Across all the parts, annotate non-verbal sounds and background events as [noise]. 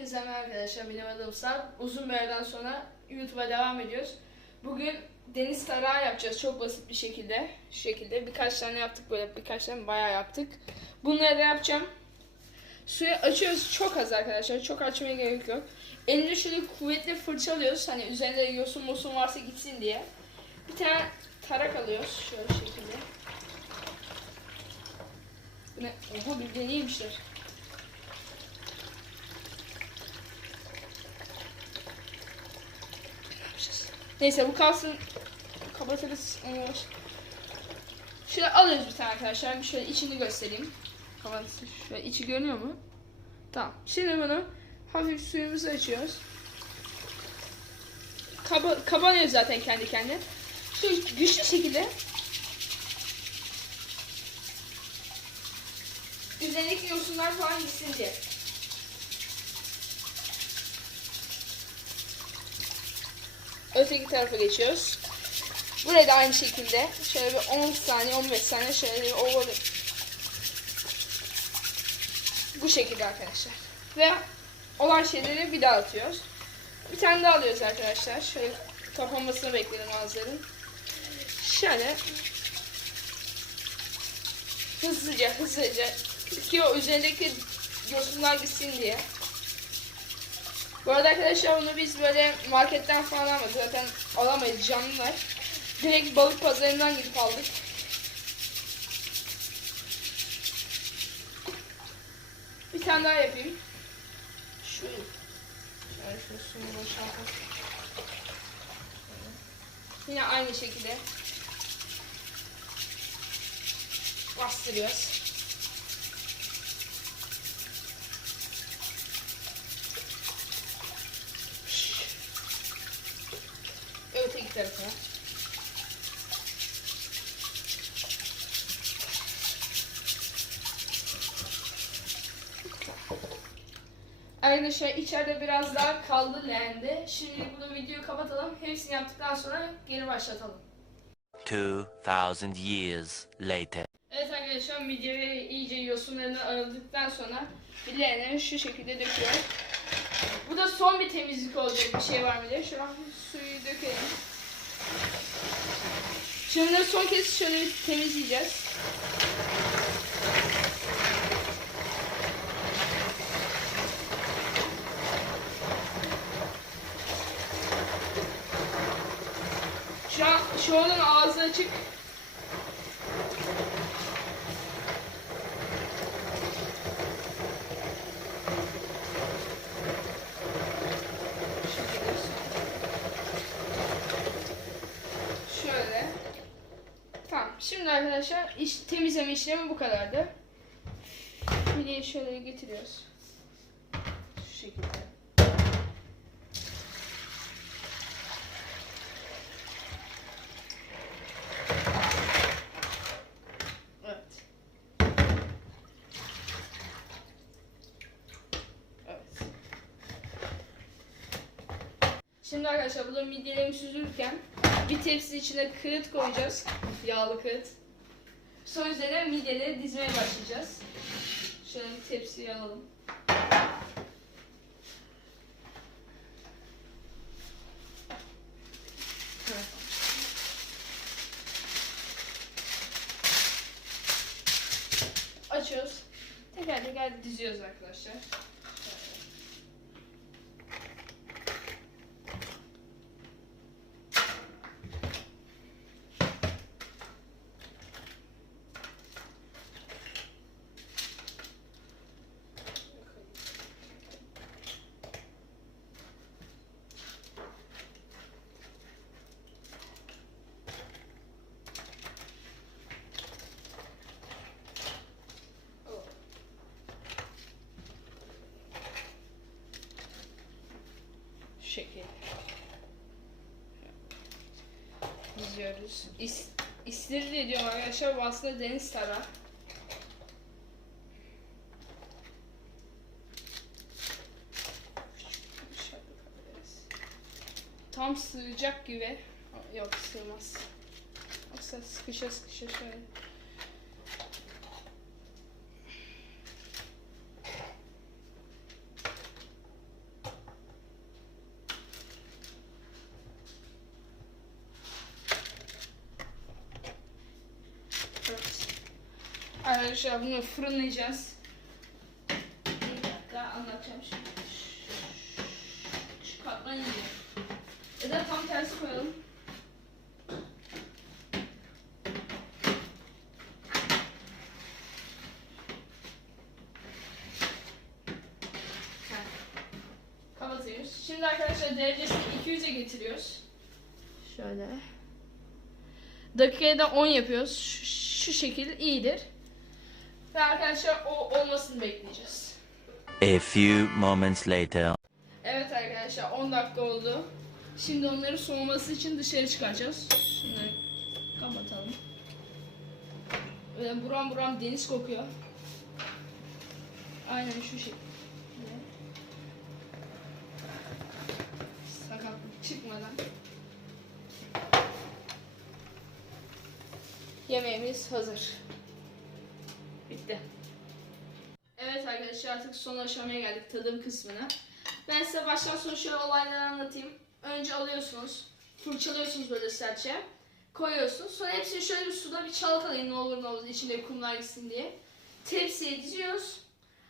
Hepinize merhaba arkadaşlar. Benim adım Sarp. Uzun bir aradan sonra YouTube'a devam ediyoruz. Bugün deniz tarağı yapacağız çok basit bir şekilde. Şu şekilde birkaç tane yaptık böyle birkaç tane bayağı yaptık. Bunları da yapacağım. Suyu açıyoruz çok az arkadaşlar. Çok açmaya gerek yok. Elinde şöyle kuvvetli fırça alıyoruz. Hani üzerinde yosun mosun varsa gitsin diye. Bir tane tarak alıyoruz. Şöyle şekilde. Bu ne? Oha bir deneymişler. Neyse bu kalsın. Kapatırız yavaş. Şöyle alıyoruz bir tane arkadaşlar. Şöyle içini göstereyim. Kapatsın. Şöyle içi görünüyor mu? Tamam. Şimdi bunu hafif suyumuzu açıyoruz. Kaba, kabanıyor zaten kendi kendine. Şöyle güçlü şekilde üzerindeki yosunlar falan gitsin diye. Öteki tarafa geçiyoruz. Buraya da aynı şekilde şöyle bir 10 saniye 15 saniye şöyle bir ovalı. Bu şekilde arkadaşlar. Ve olan şeyleri bir daha atıyoruz. Bir tane daha alıyoruz arkadaşlar. Şöyle kapanmasını bekledim ağızların. Şöyle hızlıca hızlıca ki o üzerindeki yosunlar gitsin diye. Bu arada arkadaşlar bunu biz böyle marketten falan almadık. Zaten alamayız canlılar. Direkt balık pazarından gidip aldık. Bir tane daha yapayım. Şu şöyle şu suyu boşaltalım. Yine aynı şekilde bastırıyoruz. Tarafına. Arkadaşlar içeride biraz daha kaldı leğende. Şimdi bunu videoyu kapatalım. Hepsini yaptıktan sonra geri başlatalım. 2000 years later. Evet arkadaşlar videoyu iyice yosunlarını aradıktan sonra leğene şu şekilde döküyorum. Bu da son bir temizlik olacak bir şey var mı diye. Şöyle suyu dökelim. Şimdi son kez şöyle temizleyeceğiz. Şu an şu an ağzı açık. Şöyle. Tamam. Şimdi arkadaşlar iş, temizleme işlemi bu kadardı. Mideyi şöyle getiriyoruz. Şu şekilde. Evet. Evet. Şimdi arkadaşlar burada midyelerimi süzülürken bir tepsi içine kağıt koyacağız. Yağlı kağıt. Sonra üzerine midyeleri dizmeye başlayacağız. Şöyle bir tepsiye alalım. Açıyoruz. Teker teker diziyoruz arkadaşlar. Şekil. Diziyoruz. İs, İstiridye diyorum arkadaşlar. Bu aslında deniz tara. Tam sığacak gibi. Yok sığmaz. Yoksa sıkışa sıkışa şöyle. Arkadaşlar bunu fırınlayacağız. Bir dakika anlatacağım şimdi. Şu katman ince. Ya da tam tersi koyalım. Kapatıyoruz. Şimdi arkadaşlar derecesini 200'e getiriyoruz. Şöyle. Dakikaya da 10 yapıyoruz. Şu, şu şekil iyidir. Ve arkadaşlar o olmasını bekleyeceğiz. A few moments later. Evet arkadaşlar 10 dakika oldu. Şimdi onları soğuması için dışarı çıkaracağız. Şunları kapatalım. Böyle buram buram deniz kokuyor. Aynen şu şekilde. Sakatlık çıkmadan. Yemeğimiz hazır. Bitti. Evet arkadaşlar artık son aşamaya geldik tadım kısmına. Ben size baştan sona şöyle olayları anlatayım. Önce alıyorsunuz, fırçalıyorsunuz böyle sertçe. Koyuyorsunuz. Sonra hepsini şöyle bir suda bir çalkalayın ne olur ne olmaz içinde kumlar gitsin diye. Tepsiye diziyoruz.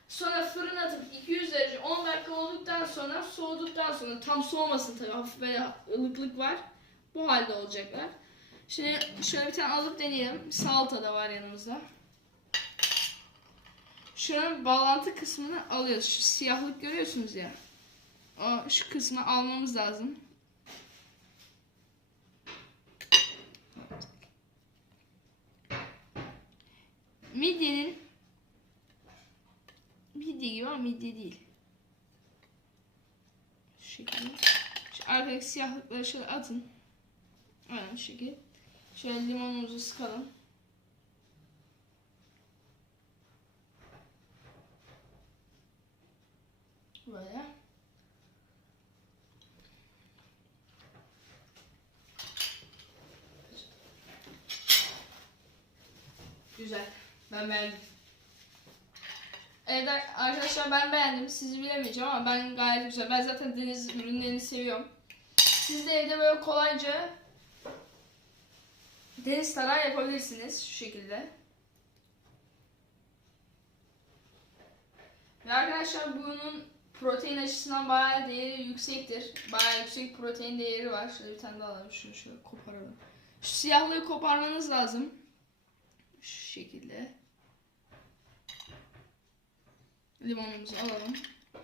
Sonra fırına atıp 200 derece 10 dakika olduktan sonra soğuduktan sonra tam soğumasın tabii hafif böyle ılıklık var. Bu halde olacaklar. Şimdi şöyle bir tane alıp deneyelim. Salata da var yanımızda. Şuranın bağlantı kısmını alıyoruz. Şu siyahlık görüyorsunuz ya. O şu kısmı almamız lazım. Midyenin midye gibi ama midye değil. Şu şekilde. Şu arkadaki siyahlıkları şöyle atın. Aynen şu şekilde. Şöyle limonumuzu sıkalım. Böyle. Güzel. Ben beğendim. Evet arkadaşlar ben beğendim. Sizi bilemeyeceğim ama ben gayet güzel. Ben zaten deniz ürünlerini seviyorum. Siz de evde böyle kolayca deniz tarağı yapabilirsiniz şu şekilde. Ve arkadaşlar bunun protein açısından bayağı değeri yüksektir. Bayağı yüksek protein değeri var. Şöyle bir tane daha alalım. Şunu şöyle koparalım. Şu siyahlığı koparmanız lazım. Şu şekilde. Limonumuzu alalım.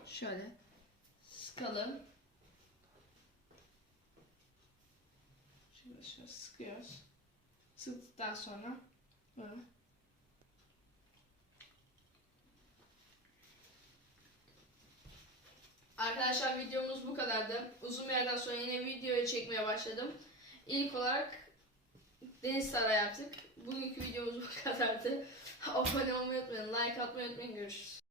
Şöyle sıkalım. Şöyle şöyle sıkıyoruz. Sıktıktan sonra böyle. Arkadaşlar videomuz bu kadardı. Uzun bir yerden sonra yine videoyu çekmeye başladım. İlk olarak Deniz Sara yaptık. Bugünkü videomuz bu kadardı. [laughs] Abone olmayı unutmayın, like atmayı unutmayın. Görüşürüz.